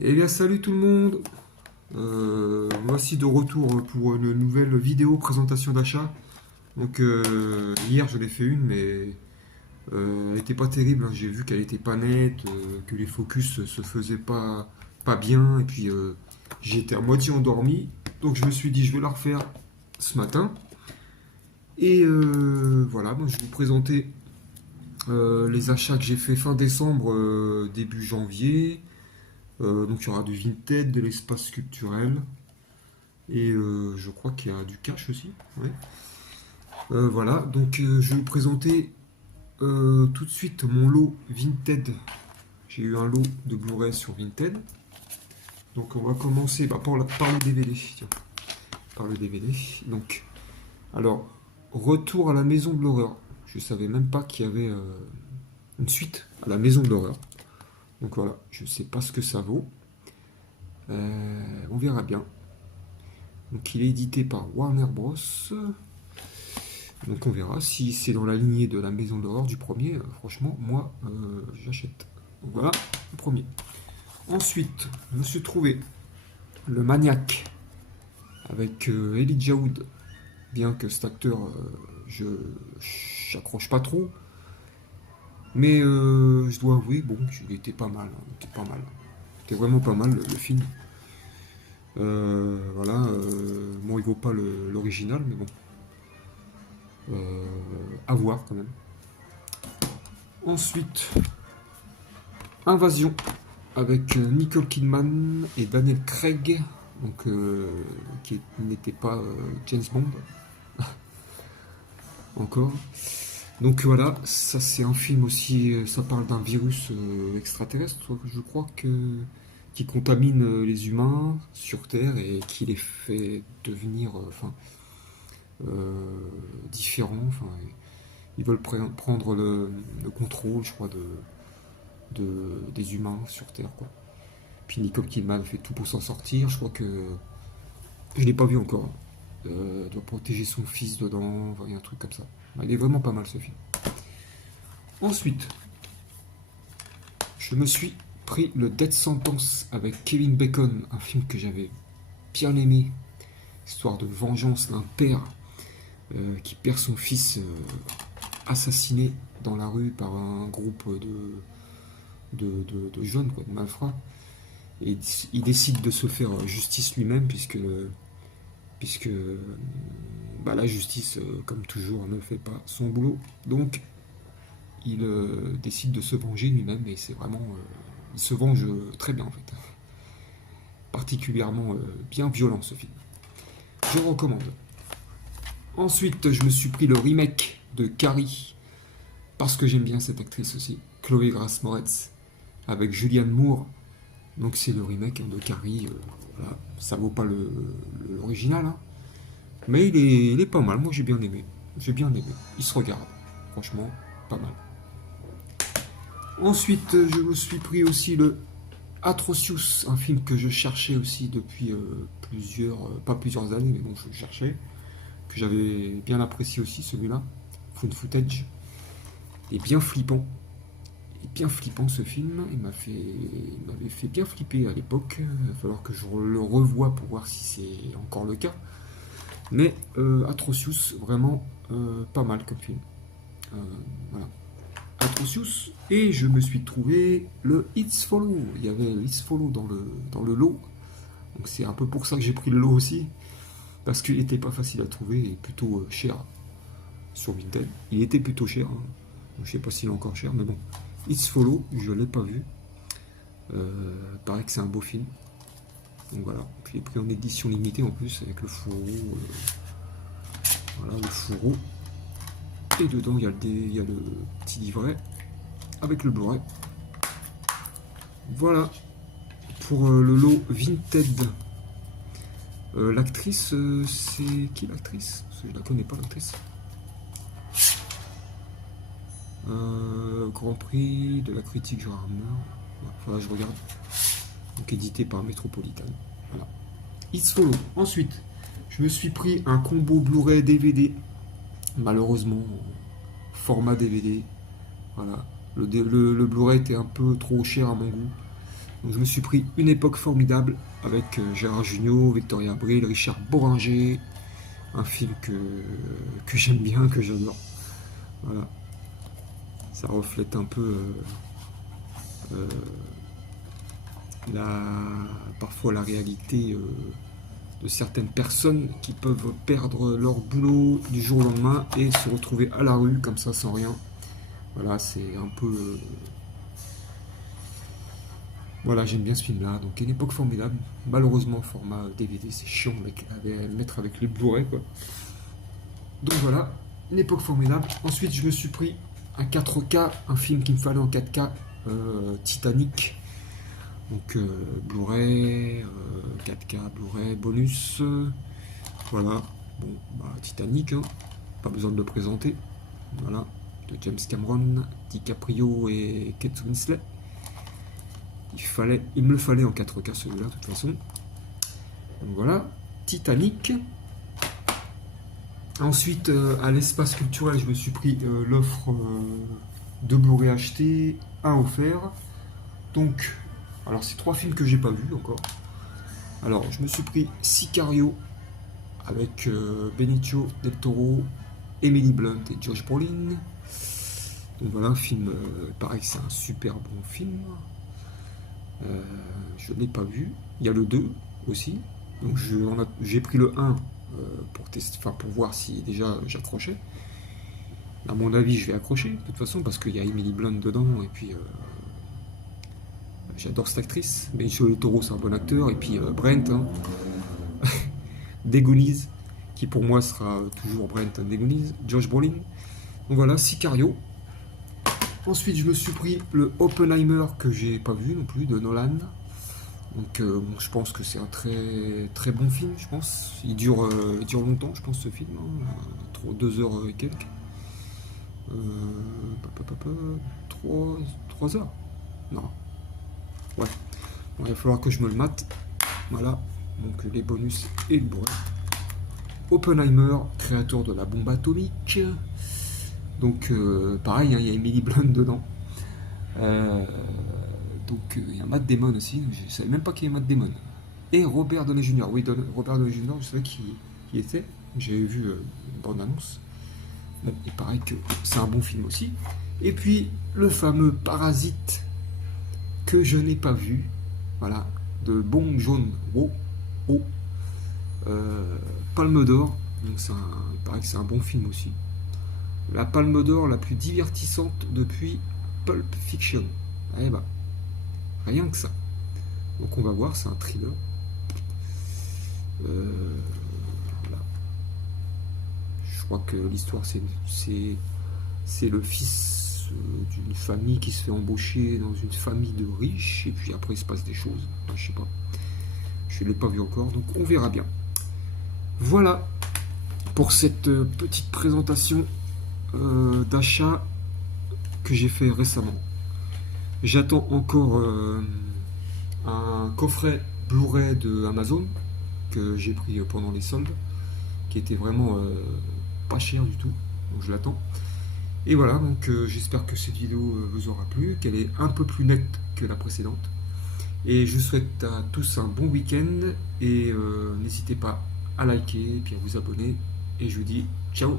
Eh bien, salut tout le monde. Voici de retour pour une nouvelle vidéo présentation d'achat. Donc, hier, je l'ai fait une, mais elle n'était pas terrible, hein. J'ai vu qu'elle était pas nette, que les focus se faisaient pas bien, et puis j'étais à moitié endormi. Donc, je me suis dit, je vais la refaire ce matin. Et voilà, moi, je vais vous présenter les achats que j'ai fait fin décembre, début janvier. Donc il y aura du Vinted, de l'espace culturel et je crois qu'il y a du cash aussi. Ouais. Voilà, donc je vais vous présenter tout de suite mon lot Vinted. J'ai eu un lot de Blu-ray sur Vinted. Donc on va commencer par le DVD. Tiens, par le DVD. Donc, alors, Retour à la maison de l'horreur. Je savais même pas qu'il y avait une suite à la maison de l'horreur. Donc voilà, je sais pas ce que ça vaut. On verra bien. Donc il est édité par Warner Bros. Donc on verra si c'est dans la lignée de la maison d'horreur du premier. Franchement, moi, j'achète. Donc voilà, le premier. Ensuite, je me suis trouvé le Maniac avec Elijah Wood. Bien que cet acteur, je j'accroche pas trop. Mais je dois avouer, bon, il était pas mal, hein, il était pas mal. C'était vraiment pas mal le film. Voilà, bon, il vaut pas l'original, mais bon, à voir quand même. Ensuite, Invasion avec Nicole Kidman et Daniel Craig, donc qui n'était pas James Bond encore. Donc voilà, ça c'est un film aussi, ça parle d'un virus extraterrestre, je crois que qui contamine les humains sur Terre et qui les fait devenir, différents. Enfin, ils veulent prendre le contrôle, je crois, des humains sur Terre, quoi. Puis Nicole Kidman fait tout pour s'en sortir. Je crois que je l'ai pas vu encore. Doit protéger son fils dedans, enfin, il y a un truc comme ça. Il est vraiment pas mal ce film. Ensuite, je me suis pris le Dead Sentence avec Kevin Bacon, un film que j'avais bien aimé, histoire de vengeance d'un père qui perd son fils assassiné dans la rue par un groupe de jeunes, quoi, de malfrats. Et il décide de se faire justice lui-même puisque bah, la justice, comme toujours, ne fait pas son boulot. Donc il décide de se venger lui-même et c'est vraiment... il se venge très bien en fait. Particulièrement bien violent ce film. Je recommande. Ensuite, je me suis pris le remake de Carrie, parce que j'aime bien cette actrice aussi, Chloé Grace Moretz, avec Julianne Moore. Donc c'est le remake, hein, de Carrie. Voilà. Ça vaut pas l'original, hein. Mais il est pas mal, moi j'ai bien aimé. J'ai bien aimé. Il se regarde. Franchement, pas mal. Ensuite, je me suis pris aussi le Atrocious, un film que je cherchais aussi depuis pas plusieurs années, mais bon, je cherchais, que j'avais bien apprécié aussi celui-là, Found Footage. Il est bien flippant ce film, il m'avait fait bien flipper à l'époque, il va falloir que je le revoie pour voir si c'est encore le cas. Mais Atrocious, vraiment pas mal comme film. Voilà. Atrocious. Et je me suis trouvé le It's Follow. Il y avait le It's Follow dans le lot. Donc c'est un peu pour ça que j'ai pris le lot aussi. Parce qu'il n'était pas facile à trouver et plutôt cher sur Vinted. Il était plutôt cher, hein. Je sais pas s'il est encore cher, mais bon. It's Follow, je ne l'ai pas vu. Paraît que c'est un beau film. Donc voilà. Puis il est pris en édition limitée en plus avec le fourreau. Voilà, le fourreau. Et dedans, il y a le petit livret avec le Blu-ray. Voilà pour le lot Vinted. L'actrice, c'est qui l'actrice? Parce que je la connais pas, l'actrice. Grand Prix de la critique Gérard Armer. Voilà, je regarde. Donc édité par Metropolitan. Voilà. It's Follow. Ensuite, je me suis pris un combo Blu-ray DVD. Malheureusement, format DVD. Voilà. Le Blu-ray était un peu trop cher à mon goût. Donc, je me suis pris Une époque formidable avec Gérard Jugnot, Victoria Abril, Richard Bohringer. Un film que j'aime bien, que j'adore. Voilà. Ça reflète un peu euh, parfois la réalité de certaines personnes qui peuvent perdre leur boulot du jour au lendemain et se retrouver à la rue comme ça sans rien. Voilà, c'est un peu... Voilà, j'aime bien ce film-là. Donc, Une époque formidable. Malheureusement, format DVD, c'est chiant à mettre avec les Blu-ray, quoi. Donc voilà, Une époque formidable. Ensuite, je me suis pris un 4K, un film qu'il me fallait en 4K, Titanic. Donc Blu-ray, 4K, Blu-ray, bonus. Voilà, bon, bah, Titanic, hein. Pas besoin de le présenter. Voilà, de James Cameron, DiCaprio et Kate Winslet. Il me le fallait en 4K celui-là, de toute façon. Donc voilà, Titanic. Ensuite, à l'espace culturel, je me suis pris l'offre de Blu-ray acheté, un offert. Donc, alors c'est 3 films que j'ai pas vus encore. Alors, je me suis pris Sicario avec Benicio del Toro, Emily Blunt et Josh Brolin. Donc voilà, un film, pareil, c'est un super bon film. Je ne l'ai pas vu. Il y a le 2 aussi. Donc j'ai pris le 1 pour tester, enfin pour voir si déjà j'accrochais. À mon avis, je vais accrocher de toute façon parce qu'il y a Emily Blunt dedans et puis j'adore cette actrice. Benicio del Toro, c'est un bon acteur et puis Brent, hein, Degoonies, qui pour moi sera toujours Brent Degoonies, Josh Brolin. Donc voilà, Sicario. Ensuite, je me suis pris le Oppenheimer que j'ai pas vu non plus de Nolan. Donc, bon, je pense que c'est un très très bon film. Je pense, il dure longtemps, je pense ce film, hein, 2 heures et quelques. 3 heures. Non. Ouais. Bon, il va falloir que je me le mate. Voilà. Donc les bonus et le bruit. Oppenheimer, créateur de la bombe atomique. Donc pareil, hein, il y a Emily Blunt dedans. Donc il y a Matt Damon aussi, je ne savais même pas qu'il y avait Matt Damon. Et Robert Downey Jr. Oui, Robert Downey Jr., je savais qui était. J'avais vu une bande-annonce. Bon, il paraît que c'est un bon film aussi. Et puis le fameux Parasite que je n'ai pas vu. Voilà, de Bong Joon-ho. Palme d'Or. Donc il paraît que c'est un bon film aussi. La Palme d'Or la plus divertissante depuis Pulp Fiction. Eh ben, rien que ça. Donc on va voir, c'est un thriller. Voilà. Je crois que l'histoire, c'est le fils d'une famille qui se fait embaucher dans une famille de riches, et puis après il se passe des choses. Enfin, je sais pas. Je ne l'ai pas vu encore, donc on verra bien. Voilà pour cette petite présentation d'achat que j'ai fait récemment. J'attends encore un coffret Blu-ray de Amazon que j'ai pris pendant les soldes, qui était vraiment pas cher du tout, donc je l'attends. Et voilà, donc j'espère que cette vidéo vous aura plu, qu'elle est un peu plus nette que la précédente. Et je souhaite à tous un bon week-end et n'hésitez pas à liker et puis à vous abonner. Et je vous dis ciao.